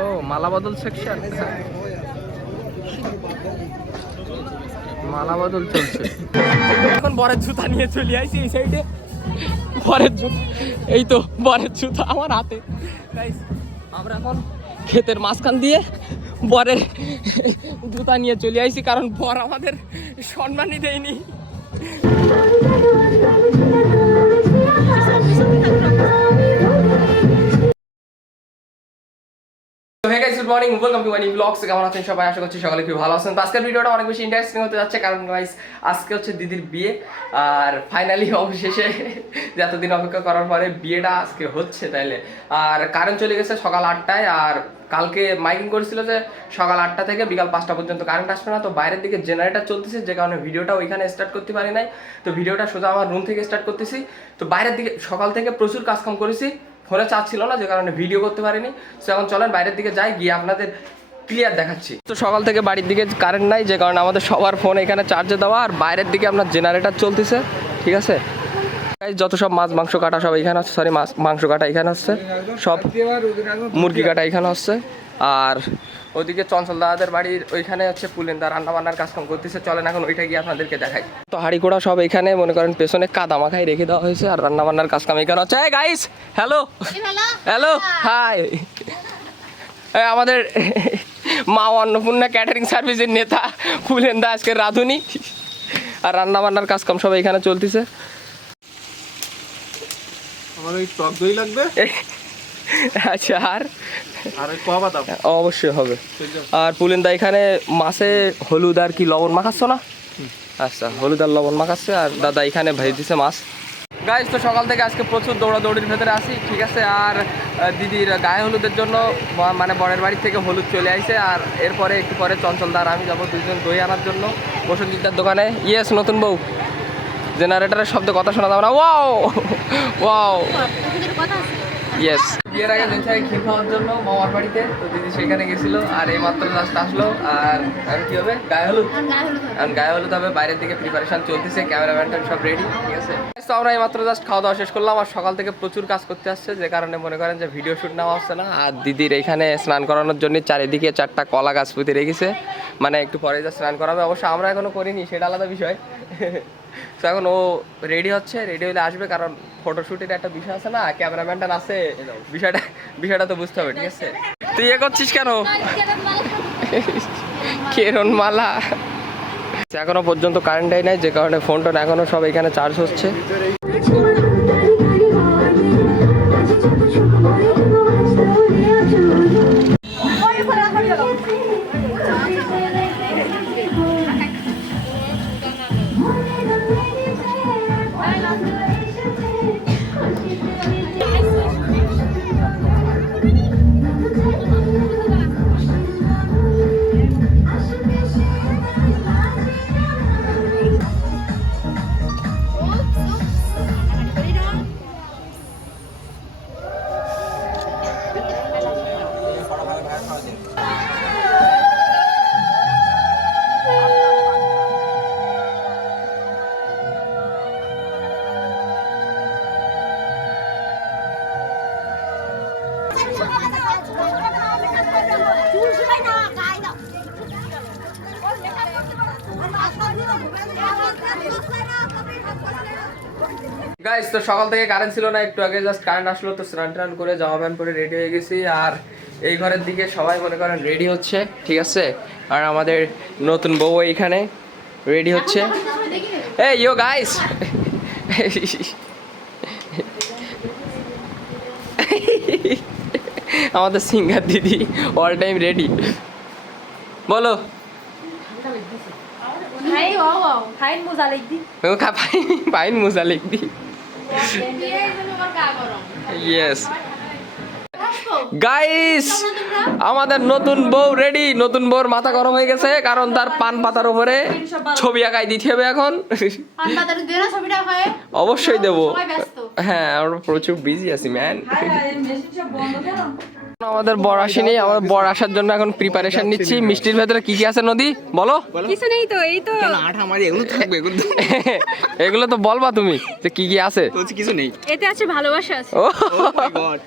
ও মালা বদল সেকশন, মালা বদল চলছে। এখন বরের জুতা নিয়ে চলে আইছি এই সাইডে। বরের জুতা, এই তো বরের জুতা আমার হাতে। আমরা এখন ক্ষেতের মাঝখান দিয়ে বরের জুতা নিয়ে চলে আইছি, কারণ বর আমাদের সম্মানই দেয়নি। Good morning, welcome to my new blogs. কেমন আছেন সবাই? আশা করছি সকালে খুব ভালো আছেন। তো আজকের ভিডিওটা অনেক বেশি ইন্টারেস্টিং হতে যাচ্ছে, কারণ গাইস আজকে হচ্ছে দিদির বিয়ে। আর ফাইনালি অবশেষে এতদিন অপেক্ষা করার পরে বিয়েটা আজকে হচ্ছে। তাইলে আর কারেন্ট চলে গেছে সকাল 8টায়, আর কালকে মাইকিং করেছিল যে সকাল 8টা থেকে বিকাল 5টা পর্যন্ত কারেন্ট আসবে না। তো বাইরের দিকে জেনারেটর চলতেছে, যে কারণে ভিডিওটা ওইখানে স্টার্ট করতে পারি নাই। তো ভিডিওটা সোজা আমার রুম থেকে স্টার্ট করতেছি। তো বাইরের দিকে সকাল থেকে প্রচুর কাজকাম করেছি, ফোনে চার্জ ছিল না, যে কারণে ভিডিও করতে পারিনি। তো এখন চলেন বাইরের দিকে যাই, গিয়ে আপনাদের ক্লিয়ার দেখাচ্ছি। তো সকাল থেকে বাড়ির দিকে কারেন্ট নাই, যে কারণে আমাদের সবার ফোন এখানে চার্জে দেওয়া, আর বাইরের দিকে আপনার জেনারেটর চলতেছে। ঠিক আছে, যত সব মাছ মাংস কাটা সব এখানে হচ্ছে, সরি মাংস কাটা এখানে হচ্ছে, সব মুরগি কাটা এখানে হচ্ছে। আর ওইদিকে চঞ্চল দাদাদের বাড়ির ওইখানে হচ্ছে পুলেন্দা রান্না বান্নার কাজকাম করতেছে। চলেন এখন ওইটা গিয়ে আপনাদেরকে দেখাই। তো হাড়ি কোড়া সব এখানে মনে করেন পেছনে কাদা মাখাই রেখে দেওয়া হয়েছে, আর রান্না বান্নার কাজকাম এখানে হচ্ছে। এই গাইস, হ্যালো হ্যালো হাই। আমাদের মা অন্নপূর্ণা ক্যাটারিং সার্ভিসের নেতা পুলেন্দা আজকে রাঁধুনি, আর রান্না বান্নার কাজকাম সব এখানে চলতেছে। আমার ওই টক দই লাগবে। আচ্ছা, আর কোয়া বাদাম অবশ্যই হবে। আর পুলেন্দা এখানে মাছে হলুদ আর কি লবণ মাখাচ্ছ না? আচ্ছা, হলুদ আর লবণ মাখাচ্ছে, আর দাদা এখানে ভেজে দিছে মাছ। গাইজ, তো সকাল থেকে আজকে প্রচুর দৌড়াদৌড়ির ভেতরে আসি। ঠিক আছে, আর দিদির গায়ে হলুদের জন্য মানে বরের বাড়ি থেকে হলুদ চলে আসছে। আর এরপরে একটু পরে চঞ্চলদার আমি যাবো দুজন দই আনার জন্য বসন্তিদার দোকানে। ইয়েস, নতুন বউ। জেনারেটরের শব্দ কথা শোনা যাবে না। Wow wow, yes. বিয়ের আগে যেখানে ক্ষীর খাওয়ার জন্য মামার বাড়িতে, তো দিদি সেখানে গেছিল, আর এই মাত্র জাস্ট আসলো। আর কি হবে? গায়ে হলুদ। আর গায়ে হলুদ হবে, বাইরের দিকে প্রিপারেশন চলতেছে, ক্যামেরাম্যানটা সব রেডি। ঠিক আছে, তো আমরা এই মাত্র জাস্ট খাওয়া দাওয়া শেষ করলাম। আর সকাল থেকে প্রচুর কাজ করতে আসছে, যে কারণে মনে করেন যে ভিডিও শ্যুট নেওয়া হচ্ছে না। আর দিদির এখানে স্নান করানোর জন্য চারিদিকে 4টা কলা গাছ পুঁতে রেখেছে, মানে একটু পরে যা স্নান করাবে। অবশ্য আমরা এখনো করিনি, সেটা আলাদা বিষয়। তো এখন ও রেডি হচ্ছে, রেডি হলে আসবে, কারণ ফটোশুটের একটা বিষয় আছে না, ক্যামেরাম্যানটা আছে, বিষয়টা তো বুঝতে হবে। ঠিক আছে, তুই ইয়ে করছিস কেন? কেরন মালা। এখনো পর্যন্ত কারেন্টই নাই, যে কারণে ফোন টোন এখনো সব এখানে চার্জ হচ্ছে। গাইস, তো সকাল থেকে কারেন্ট ছিল না, একটু আগে জাস্ট কারেন্ট আসলো। তো স্নান টান করে জামা প্যান্ট পরে রেডি হয়ে গেছি, আর এই ঘরের দিকে সবাই মনে করেন রেডি হচ্ছে। ঠিক আছে, আর আমাদের নতুন বউ এইখানে রেডি হচ্ছে। এই ইয়ো গাইস, আমাদের সিঙ্গার দিদি অল টাইম রেডি। বলো, ফাইন মোজা লিখ দি। ইয়েস গাইস, আমাদের নতুন বউ রেডি। নতুন বউর মাথা গরম হয়ে গেছে, কারণ তার পান পাতার উপরে ছবি আঁকাই দিতে হবে এখন। অবশ্যই দেবো। হ্যাঁ, আমরা প্রচুর বিজি আছি ম্যান। আমাদের বর আসেনি, আমাদের বর আসার জন্য এখন প্রিপারেশন নিচ্ছি। মিষ্টির ভেতরে কি কি আছে নদী বলো? কিছু নেই তো, এই তো আঠা মারি এগুলো থাকবে, এগুলো এগুলো তো বলবা তুমি যে কি কি আছে। বলছি কিছু নেই। এতে আছে ভালোবাসা আছে। ও গড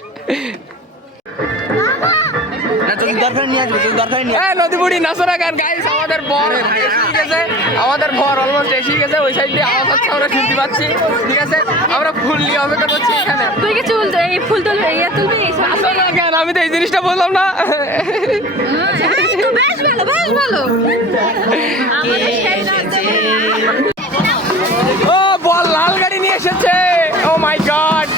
না, তুমি দরকার নিয়ে আসবে, তুমি দরকার নিয়ে হ্যাঁ নদী বুড়ি নাচো না গান। গাইস আমাদের বর এসে গেছে, আমাদের বর অলমোস্ট এসে গেছে। ওই সাইড দিয়ে আওয়াজ হচ্ছে, আমরা শুনতে পাচ্ছি। ঠিক আছে, আমরা ফুল নিয়ে অপেক্ষা করছি এখানে। তুই কি চুল এই ফুল তুলবি, ইয়া তুলবি? নাচো না গান, আমি তো এই জিনিসটা বললাম না। বেশ ভালো, বেশ ভালো। আমাদের সেই নাচ ও বল লাল গাড়ি নিয়ে এসেছে। ও মাই গড,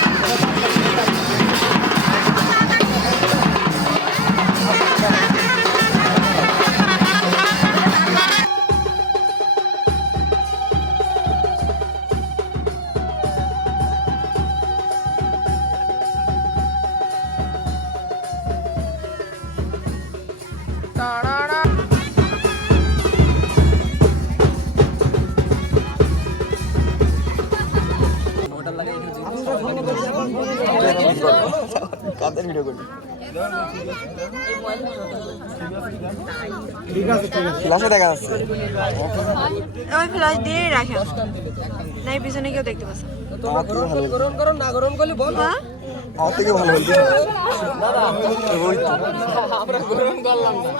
ক্লাসে দেখা যাচ্ছে। ওই ফ্ল্যাশ দিয়ে রাখেন, নাই পিছনে কেউ দেখতে পাচ্ছে। গরম গরম না গরম করলে বল। হ্যাঁ আমার থেকে ভালো বলতে আমরা গরম করলাম না।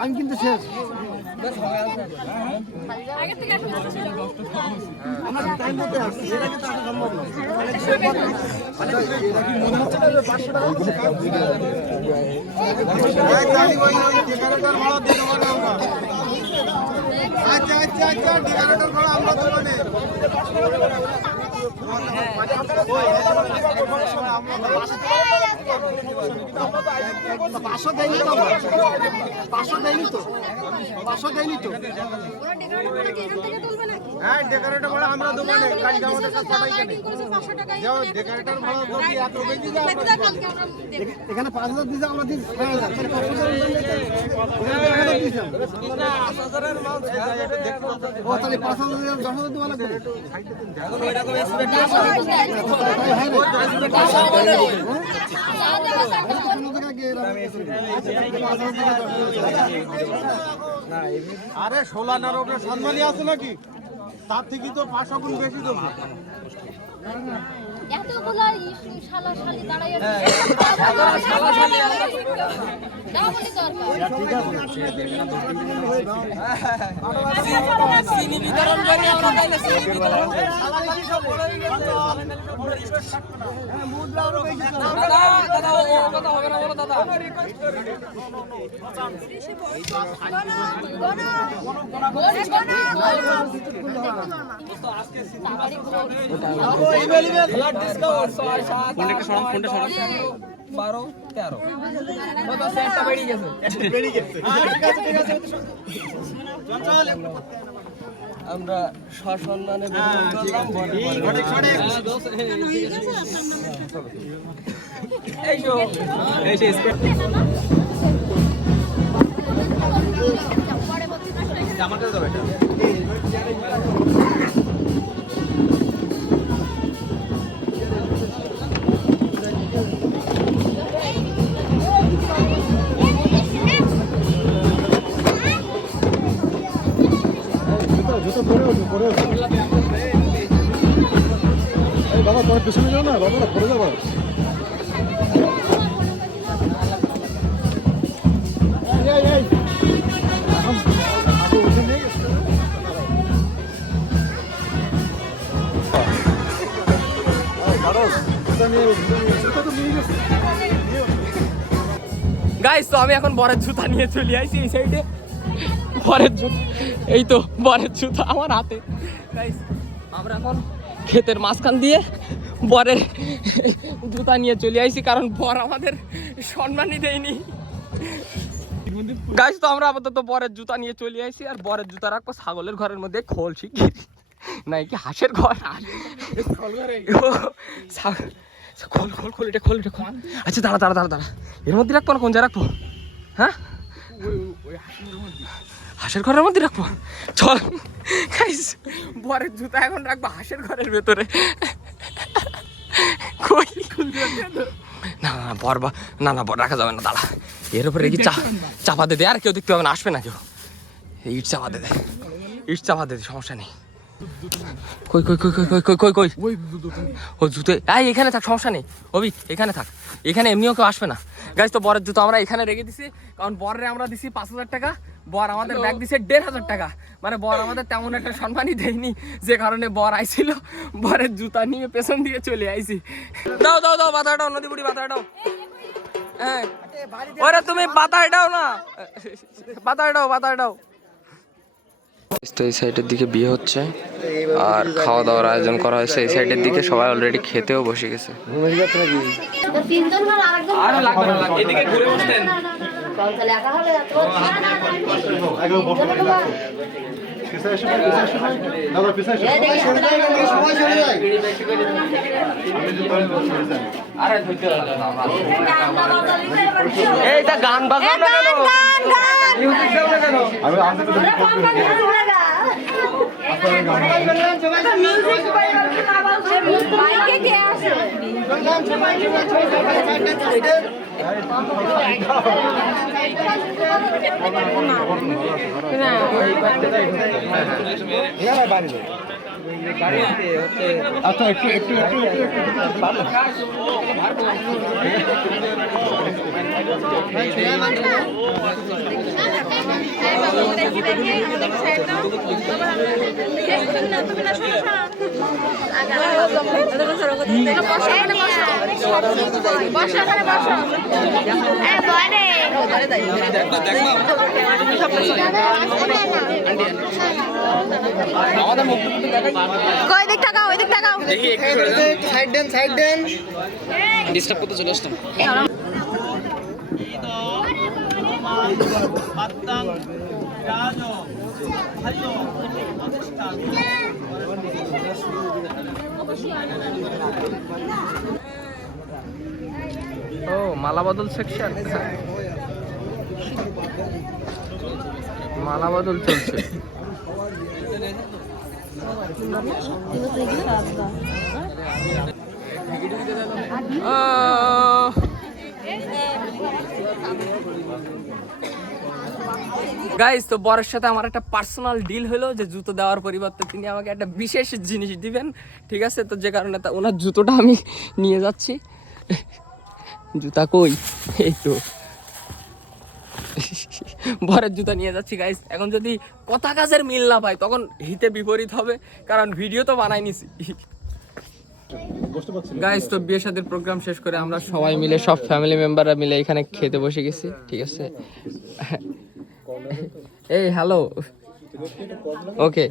আমি কিন্তু শেষ। পাঁচশো দেয়নি তো, 500 দেয়নি তো। হ্যাঁ ডেকোরেটর ভাড়া আমরা দোকানে কালকে আমাদের কাছে সবাই কেনে যাও। ডেকোরেটর ভাড়া যদি এত বেশি যায় এখানে 5000 দিছে, আমরা দিই 6000, তাহলে 5000 দিছে। ও তাহলে 5000 10,000 দিবা লাগবে। আরে 16 উপরে সম্মানী আছে নাকি, তার থেকে তো 500 গুণ বেশি দেবো। এতগুলা শালা শালি দাঁড়াই আছে আমরা সসম্মানে আমার কাছে যাবে এটা। জুতো পরে ওঠো, পরে ওঠো। এই বাবা তোমার পিছনে যাও না, বাবা পরে যাবো। গাইস তো আমি এখন বরের জুতা নিয়ে চলে আইছি এই সাইডে। বরের জুতা, এই তো বরের জুতা আমার হাতে। গাইস আমরা এখন ক্ষেতের মাঝখান দিয়ে বরের জুতা নিয়ে চলে আইছি, কারণ বর আমাদের সম্মানই দেয়নি। গাইস তো আমরা আপাতত বরের জুতা নিয়ে চলে আসি, আর বরের জুতা রাখবো ছাগলের ঘরের মধ্যে। খোল শিগগির, নাই কি হাঁসের ঘর? খোল খোল খোল, এটা খোল, এটা খোল। আচ্ছা দাঁড়া দাঁড়া দাঁড়া দাঁড়া, এর মধ্যে রাখবো না কোন জায়গায় রাখবো? হ্যাঁ হাঁসের ঘরের মধ্যে রাখবো। চল গাইস, বরের জুতা এখন রাখবো হাঁসের ঘরের ভেতরে। কই না না বর না না বর রাখা যাবে না, দাঁড়া এর উপরে কি চাপা দে, আর কেউ দেখতে পাবে না, আসবে না কেউ। ইট চাপা দে, ইট চাপা দে, সমস্যা নেই। কই কই কই কই কই কই কই কই ও জুতো এখানে থাক, সমস্যা নেই অভি, এখানে থাক, এখানে এমনিও কেউ আসবে না। গাইস তো বরের জুতো আমরা এখানে রেখে দিছি, কারণ বরের আমরা দিছি 5,000 টাকা, বর আমাদের ব্যাগ দিছে 1,500 টাকা। মানে বর আমাদের তেমন একটা সম্মানই দেয়নি, যে কারণে বর আইছিল বরের জুতা নিয়ে পেছন দিয়ে চলে আইছি। দাও দাও দাও, বাতা দাও, নদী বুড়ি বাতা দাও। হ্যাঁ ওরে তুমি বাতা দাও না, বাতা দাও, বাতা দাও। তো এই সাইডের দিকে বিয়ে হচ্ছে আর খাওয়া দাওয়ার আয়োজন করা হয়েছে। এই সাইডের দিকে সবাই অলরেডি খেতেও বসে গেছে। আরো লাগবে না, এদিকে ঘুরে বসতেন। এইটা গান বাজানো না কেন? মিউজিক দাও না কেন? আচ্ছা একটু একটু একটু কই দিক তাকাও, ওই দিক তাকাও। সাইড দেন, সাইড দেন। ডিস্টার্ব করতে চলে আসতাম। ও মালা বদল সেকশন, মালা বদল চলছে। গাইস তো বরের সাথে আমার একটা পার্সোনাল ডিল হলো যে জুতো দেওয়ার পরিবর্তে তিনি আমাকে একটা বিশেষ জিনিস দিবেন, ঠিক আছে? তো যে কারণে ওনার জুতোটা আমি নিয়ে যাচ্ছি। জুতা কই? এই তো বরের জুতা নিয়ে যাচ্ছি গাইস। এখন যদি কথা কাজের মিল না পাই তখন হিতে বিপরীত হবে, কারণ ভিডিও তো বানাই নিছি। গাইস তো বিয়ে শাদীর প্রোগ্রাম শেষ করে আমরা সবাই মিলে, সব ফ্যামিলি মেম্বাররা মিলে এখানে খেতে বসে গেছি, ঠিক আছে? এই হ্যালো, ওকে।